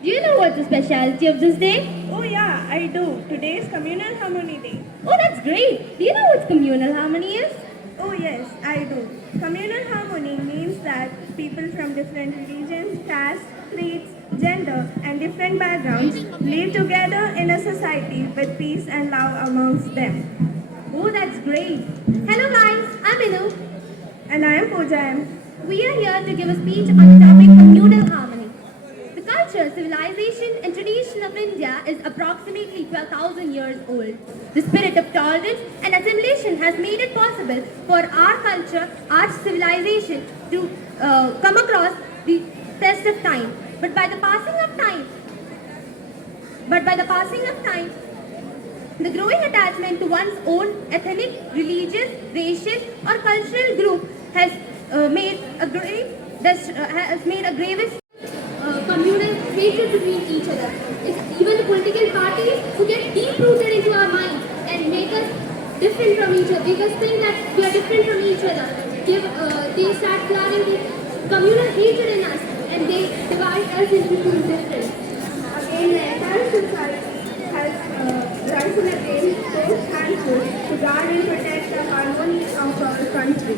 Do you know what's the specialty of this day? Oh yeah, I do. Today is Communal Harmony Day. Oh, that's great. Do you know what communal harmony is? Oh yes, I do. Communal harmony means that people from different religions, castes, creeds, gender, and different backgrounds live together in a society with peace and love amongst them. Oh, that's great. Hello guys, I'm Inu. And I am Pooja. We are here to give a speech on the topic communal harmony. The culture, civilization, and tradition of India is approximately 12,000 years old. The spirit of tolerance and assimilation has made it possible for our culture, our civilization to come across the test of time. But by the passing of time, the growing attachment to one's own ethnic, religious, racial, or cultural group has made a gravest communal hatred between each other. It's even the political parties who get deep-rooted into our minds and make us different from each other, make us think that we are different from each other. They start planning this communal hatred in us and they divide us into two different. Again, the entire society has risen against those harmful to guard and protect the harmony of our country.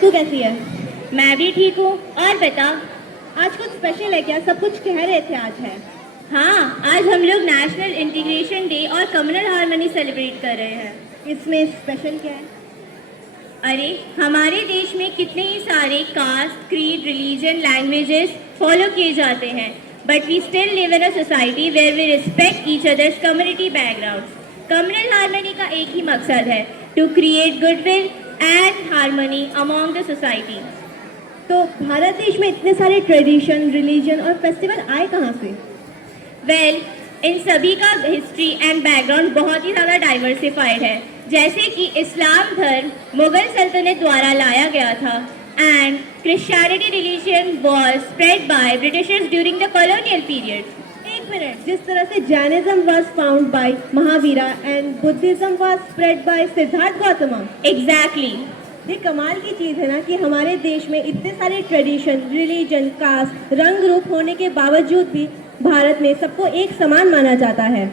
तू कैसी है? मैं भी ठीक हूँ। और बता, आज कुछ स्पेशल है क्या? सब कुछ कह रहे थे आज है। हाँ, आज हम लोग नेशनल इंटीग्रेशन डे और कम्युनल हार्मनी सेलिब्रेट कर रहे हैं। इसमें स्पेशल क्या है? अरे, हमारे देश में कितने ही सारे caste, creed, religion, languages follow किए जाते हैं, but we still live in a society where we respect each others community backgrounds. Communal harmony का एक ही मकसद है, to create goodwill and harmony among the society. तो भारत देश में इतने सारे ट्रेडिशन, रिलीजन और फेस्टिवल आए कहाँ से? वेल, इन सभी का हिस्ट्री एंड बैकग्राउंड बहुत ही ज़्यादा डाइवर्सिफाइड है, जैसे कि इस्लाम धर्म मुगल सल्तनत द्वारा लाया गया था and Christianity religion was spread by Britishers during the colonial period. एक मिनट, जिस तरह से Jainism was found by Mahavira and Buddhism was spread by Siddharth Gautam. Exactly. ये कमाल की चीज़ है ना कि हमारे देश में इतने सारे ट्रेडिशन, रिलीजन, कास्ट, रंग रूप होने के बावजूद भी भारत में सबको एक समान माना जाता है।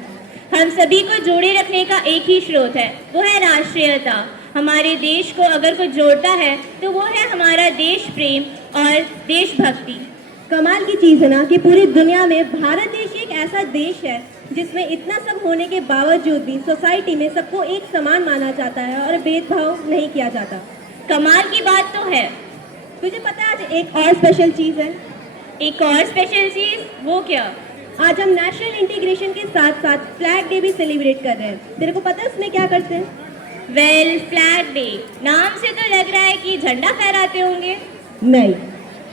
हम सभी को जोड़े रखने का एक ही स्रोत है, वो है राष्ट्रीयता। हमारे देश को अगर कुछ जोड़ता है तो वो है हमारा देश प्रेम और देशभक्ति। कमाल की चीज़ है ना कि पूरी दुनिया में भारत देश एक ऐसा देश है जिसमें इतना सब होने के बावजूद भी सोसाइटी में सबको एक समान माना जाता है और भेदभाव नहीं किया जाता। कमाल की बात तो है। तुझे पता है आज एक और स्पेशल चीज़ है? एक और स्पेशल चीज़? वो क्या? आज हम नेशनल इंटीग्रेशन के साथ साथ फ्लैग डे भी सेलिब्रेट कर रहे हैं। तेरे को पता है उसमें क्या करते हैं? वेल, फ्लैग डे नाम से तो लग रहा है कि झंडा फहराते होंगे। नहीं,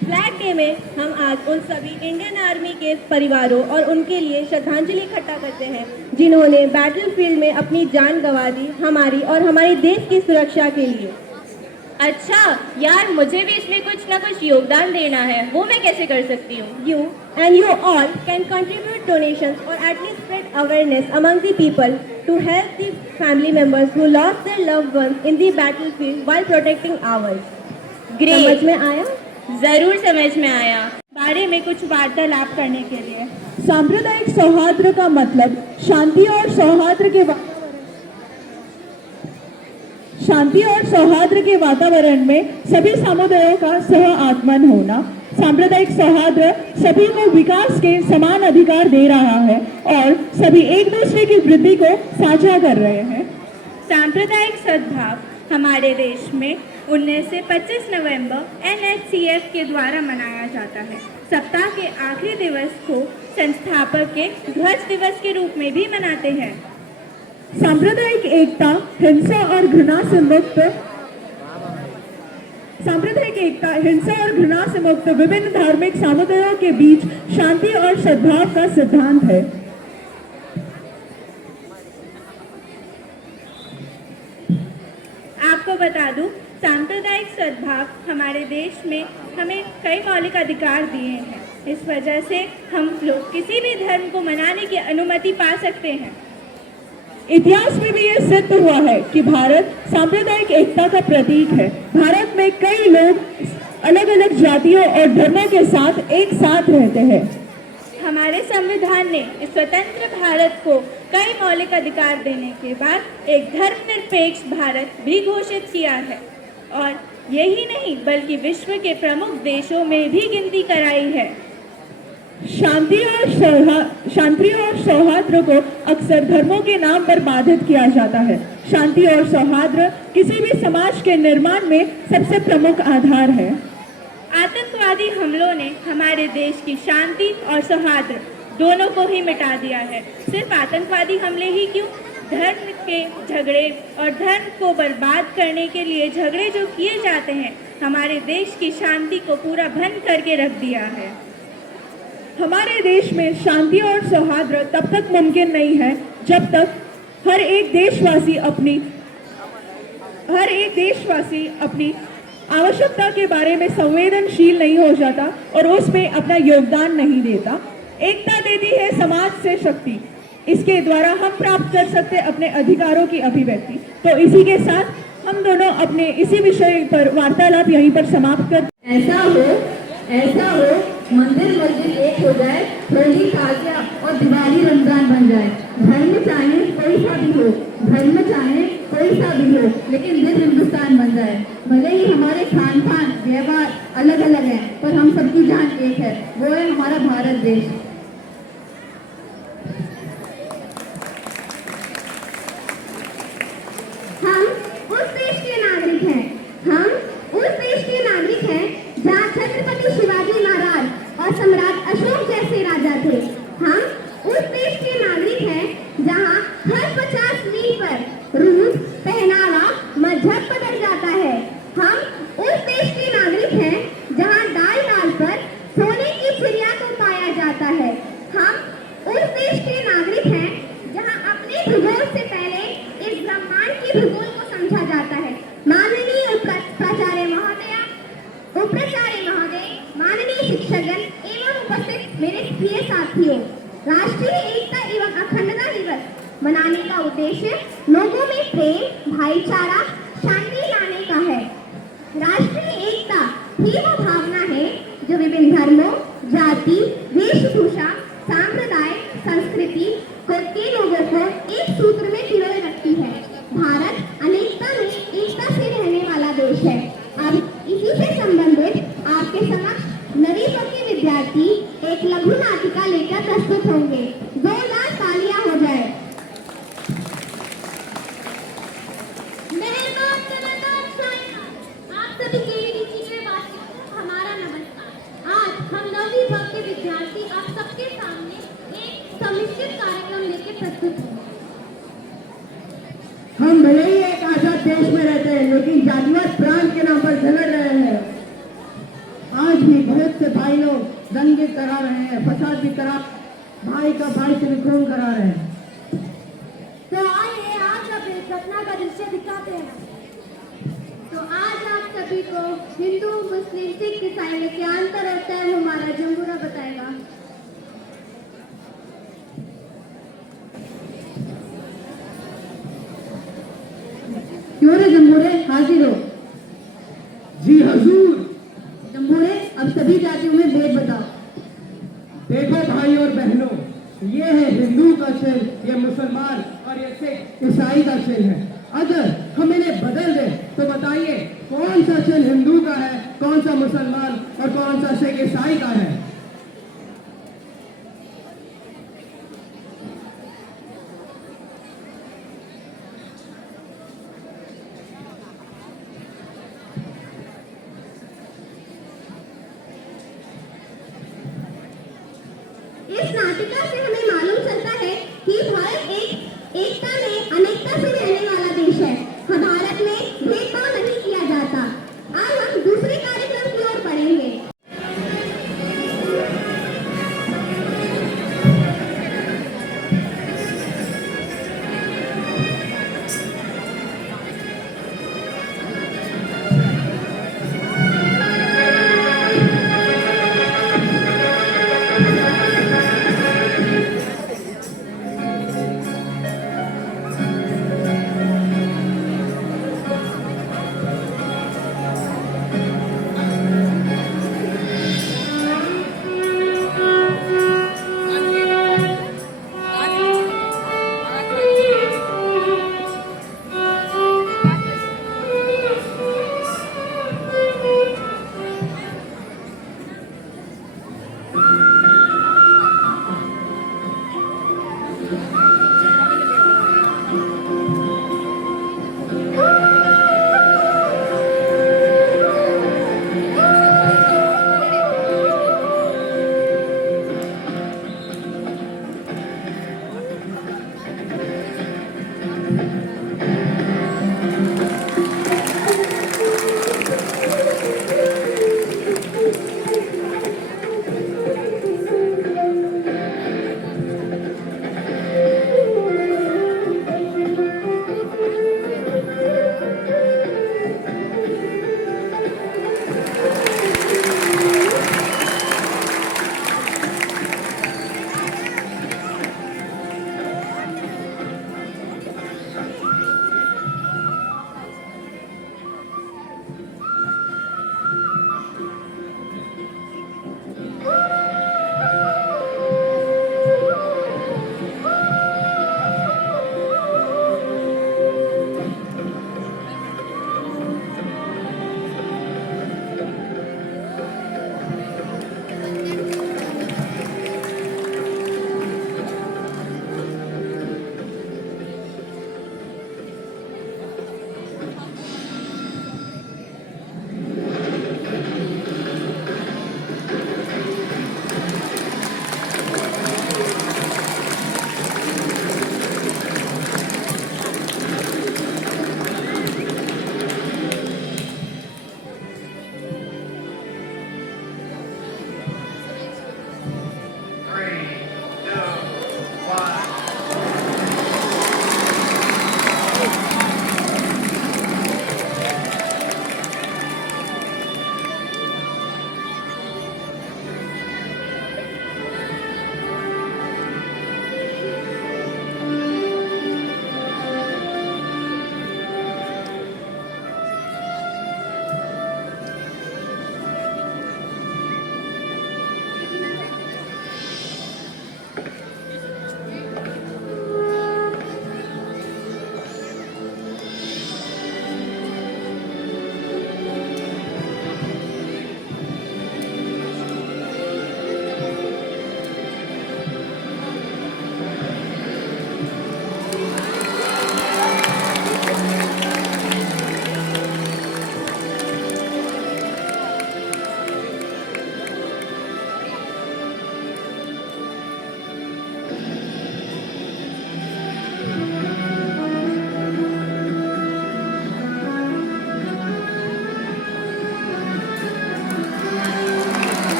फ्लैग डे में हम आज उन सभी इंडियन आर्मी के परिवारों और उनके लिए श्रद्धांजलि इकट्ठा करते हैं जिन्होंने बैटलफील्ड में अपनी जान गंवा दी हमारी और हमारे देश की सुरक्षा के लिए। अच्छा यार, मुझे भी इसमें कुछ ना कुछ योगदान देना है, वो मैं कैसे कर सकती हूँ? You and you all can contribute donations or at least spread awareness among the people to help the family members who lost their loved ones in the battlefield while protecting ours. Great, समझ में आया? जरूर समझ में आया। बारे में कुछ वार्तालाप करने के लिए सांप्रदायिक सौहार्द का मतलब शांति और सौहार्द के वातावरण में सभी समुदायों का सह आत्मन होना। सांप्रदायिक सौहार्द सभी को विकास के समान अधिकार दे रहा है और सभी एक दूसरे की वृद्धि को साझा कर रहे हैं। सांप्रदायिक सद्भाव हमारे देश में 19 से 25 नवंबर NHCF के द्वारा मनाया जाता है। सप्ताह के आखिरी दिवस को संस्थापक के ध्वज दिवस के रूप में भी मनाते हैं। सांप्रदायिक एकता हिंसा और घृणा से मुक्त विभिन्न धार्मिक समुदायों के बीच शांति और सद्भाव का सिद्धांत है। आपको बता दूं, सांप्रदायिक सद्भाव हमारे देश में हमें कई मौलिक अधिकार दिए हैं। इस वजह से हम लोग किसी भी धर्म को मनाने की अनुमति पा सकते हैं। इतिहास में भी ये सिद्ध हुआ है कि भारत सांप्रदायिक एकता का प्रतीक है। भारत में कई लोग अलग अलग जातियों और धर्मों के साथ एक साथ रहते हैं। हमारे संविधान ने इस स्वतंत्र भारत को कई मौलिक अधिकार देने के बाद एक धर्मनिरपेक्ष भारत भी घोषित किया है और यही नहीं बल्कि विश्व के प्रमुख देशों में भी गिनती कराई है। शांति और सौहार्द को अक्सर धर्मों के नाम पर बाधित किया जाता है। शांति और सौहार्द किसी भी समाज के निर्माण में सबसे प्रमुख आधार है। आतंकवादी हमलों ने हमारे देश की शांति और सौहार्द दोनों को ही मिटा दिया है। सिर्फ आतंकवादी हमले ही क्यों, धर्म के झगड़े और धर्म को बर्बाद करने के लिए झगड़े जो किए जाते हैं हमारे देश की शांति को पूरा भंग करके रख दिया है। हमारे देश में शांति और सौहार्द तब तक मुमकिन नहीं है जब तक हर एक देशवासी अपनी आवश्यकता के बारे में संवेदनशील नहीं हो जाता और उसमें अपना योगदान नहीं देता। एकता देती है समाज से शक्ति, इसके द्वारा हम प्राप्त कर सकते अपने अधिकारों की अभिव्यक्ति। तो इसी के साथ हम दोनों अपने इसी विषय पर वार्तालाप यहीं पर समाप्त कर। ऐसा हो मंदिर मस्जिद एक हो जाए, होली ताजिया और दिवाली रमजान बन जाए। धर्म चाहे कोई सा भी हो लेकिन दिल हिंदुस्तान बन जाए। भले ही हमारे खान पान व्यवहार अलग अलग हैं पर हम सबकी जान एक है, वो है हमारा भारत देश। हम उस देश के नागरिक हैं जहाँ छत्रपति शिवाजी महाराज और सम्राट अशोक जैसे राजा थे। हम उस देश के नागरिक हैं जहाँ हर 50 मील पर रूप, पहनावा, मजहब बदल जाता है। हम उस देश के नागरिक हैं जहाँ डाल डाल पर सोने की चिड़िया को पाया जाता है। हम उस देश के नागरिक उद्देश्य लोगों में प्रेम, भाईचारा, शांति लाने का है। राष्ट्रीय एकता ही वो भावना है जो विभिन्न धर्मों, जाति, वेशभूषा, संप्रदाय, संस्कृति के लोगों को एक सूत्र में पिरोए रखती है। भारत अनेकता में एकता से रहने वाला देश है। अब इसी से संबंधित आपके समक्ष नवी पक्की विद्यार्थी एक लघु नाटिका लेकर प्रस्तुत होंगे। जोरदार तालियां हो जाए। मेहरबान कलाकार साइना, आप सभी केवीडीसी के वासियों को हमारा नमस्कार। आज हम नवीं भाग के विद्यार्थी आप सबके सामने एक सम्मिश्रित कार्यक्रम लेकर प्रस्तुत होंगे। हम भले ही एक आजाद देश में रहते हैं, लेकिन जातिवाद प्रांत के नाम पर झगड़ रहे हैं। आज भी बहुत से भाई लोग दंगे करा रहे हैं, फसाद भी करा, भाई का भाई से भी खून करा रहे हैं। तो आइए आज अब एक घटना का दृश्य दिखाते हैं। तो आज आप सभी को हिंदू, मुस्लिम, सिख, ईसाई में क्या अंतर होता है वो हमारा जम्बूरा बताएगा। क्यों रे जम्बूरे, हाजिर हो। जी हजूर। जम्बूरे, अब सभी जातियों में भेद बताओ। देखो भाई और बहनों, ये है हिंदू का चिन्ह, ये मुसलमान और ये सिख ईसाई का चिन्ह है। अगर हम इन्हें बदल दें तो बताइए कौन सा चिन्ह हिंदू का है, कौन सा मुसलमान और कौन सा सिख ईसाई का है। इस नाटिका से हमें मालूम चलता है कि भारत एकता में अनेकता से रहने वाला देश है। भारत में भेदभाव नहीं किया जाता। आज हम दूसरे कार्यक्रम की ओर बढ़ेंगे।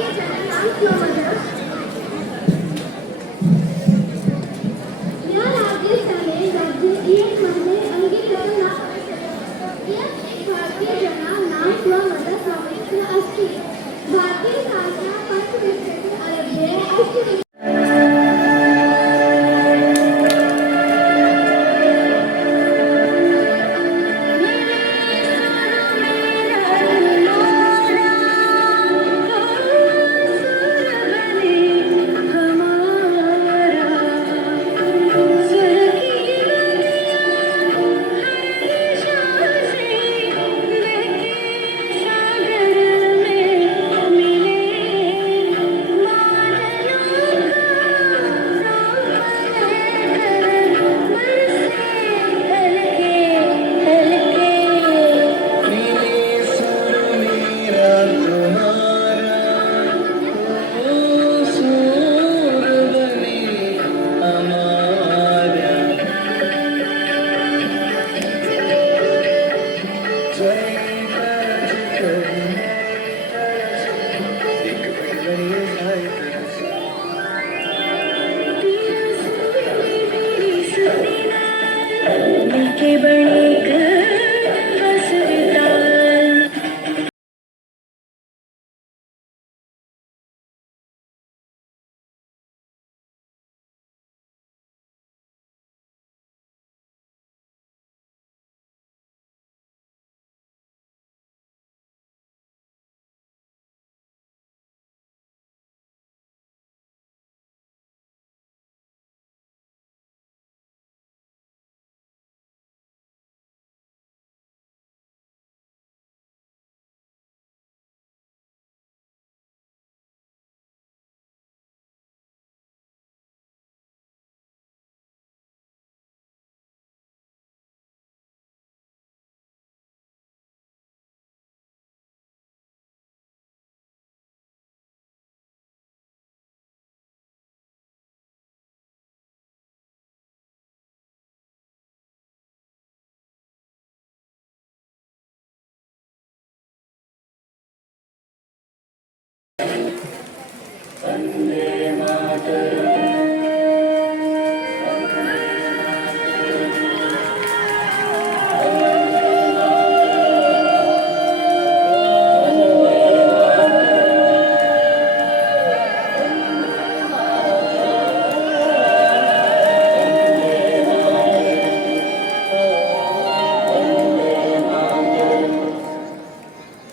भारतीय जननाम क्यों या राज्य राज्य एक मध्ये अंगीकरण भारतीय जनानां स्वमतस्वामित्व अस्ति भारतीय शास्त्र पंचविंशति अरभ्य अष्टविंशति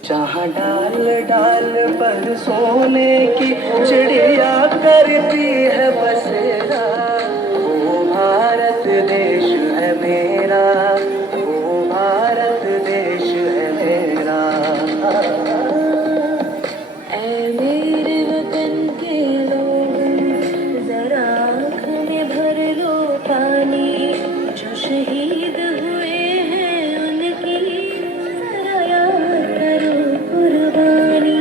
जहाँ डाल डाल पर सोने की चिड़िया करती है बसेरा, वो भारत देश है मेरा, वो भारत देश है मेरा। ऐ मेरे वतन के लोग जरा आँख में भर लो पानी, जो शहीद हुए हैं उनकी जरा याद करो कुर्बानी,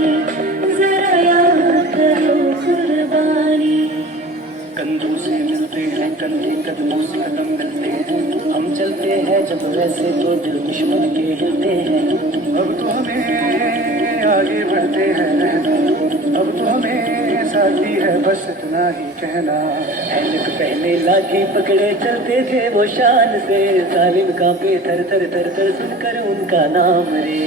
जरा याद करो कुर्बानी। कंधों से मिलते हैं कंधे, कदमों से कदम मिलते हैं, हम चलते हैं जब वैसे तो दिल दुश्मन के हिलते हैं। अब तो हमें आगे बढ़ते हैं, अब तो हमें साथी है बस इतना ही कहना। ऐनक पहने लाठी पकड़े चलते थे वो शान से, जालिम कांपे थर थर थर थर सुनकर उनका नाम रे।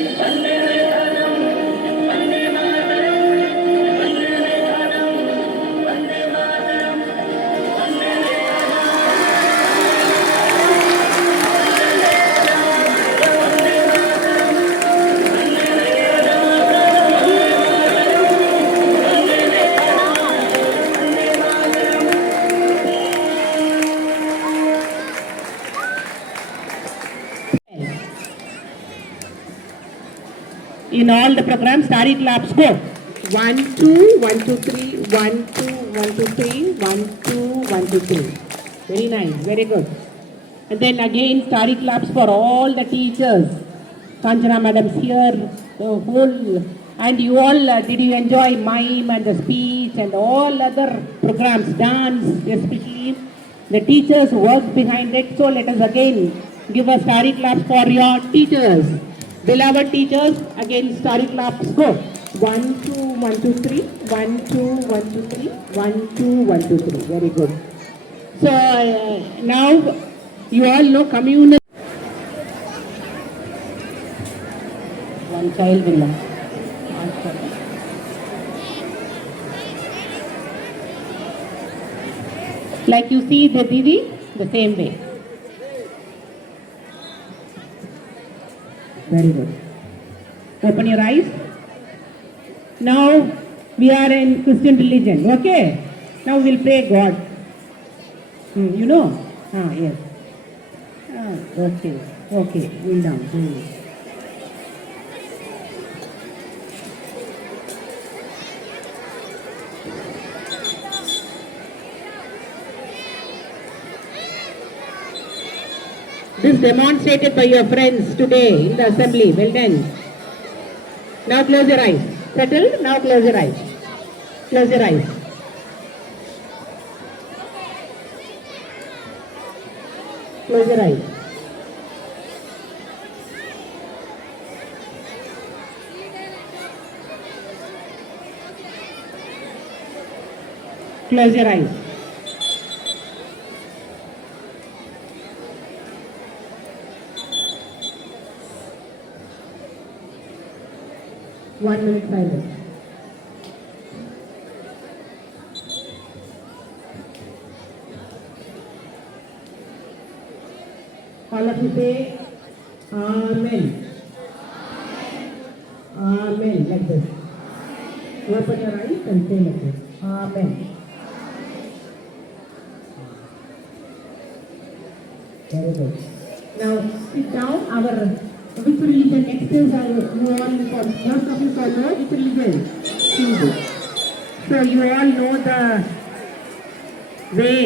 In all the programs, study claps go. 1 2 1 2 3 1 2 1 2 3 1 2 1 2 3. Very nice, very good. And then again study claps for all the teachers. Kanchana madam's here, the whole, and you all did you enjoy mime and the speech and all other programs, dance especially. The teachers worked behind it, so let us again give a starry claps for your teachers. Beloved teachers, again starry claps go. 1 2 1 2 3 1 2 1 2 3 1 2 1 2 3. Very good. So now you all know communal. One child will answer. Like you see the Didi, the same way. Very good. Open your eyes. Now we are in Christian religion, okay? Now we'll pray God. You know? Yes. Okay. Okay. Kneel down. This demonstrated by your friends today in the assembly. Well done. Now close your eyes. Settle. Now close your eyes. Close your eyes. Close your eyes. Close your eyes. One minute silence. All of you say Amen. Amen. Like this. Open your eyes and say like this. Amen. Very good. Now sit down. Which religion? Next is you all, most of you all know which religion? Hindu. So you all know the way.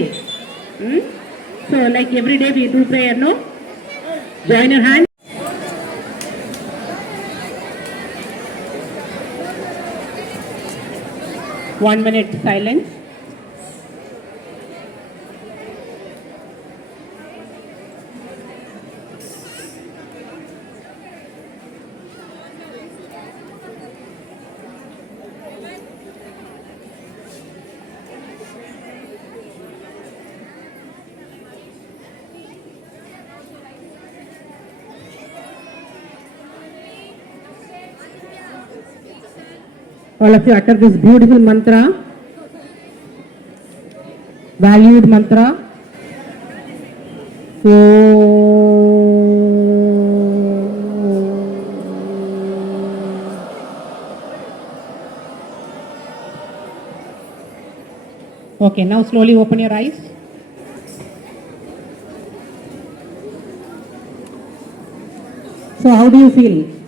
So like every day we do prayer, no? Join your hand. One minute silence. All of you utter this beautiful mantra, valued mantra. Okay, now slowly open your eyes. So how do you feel?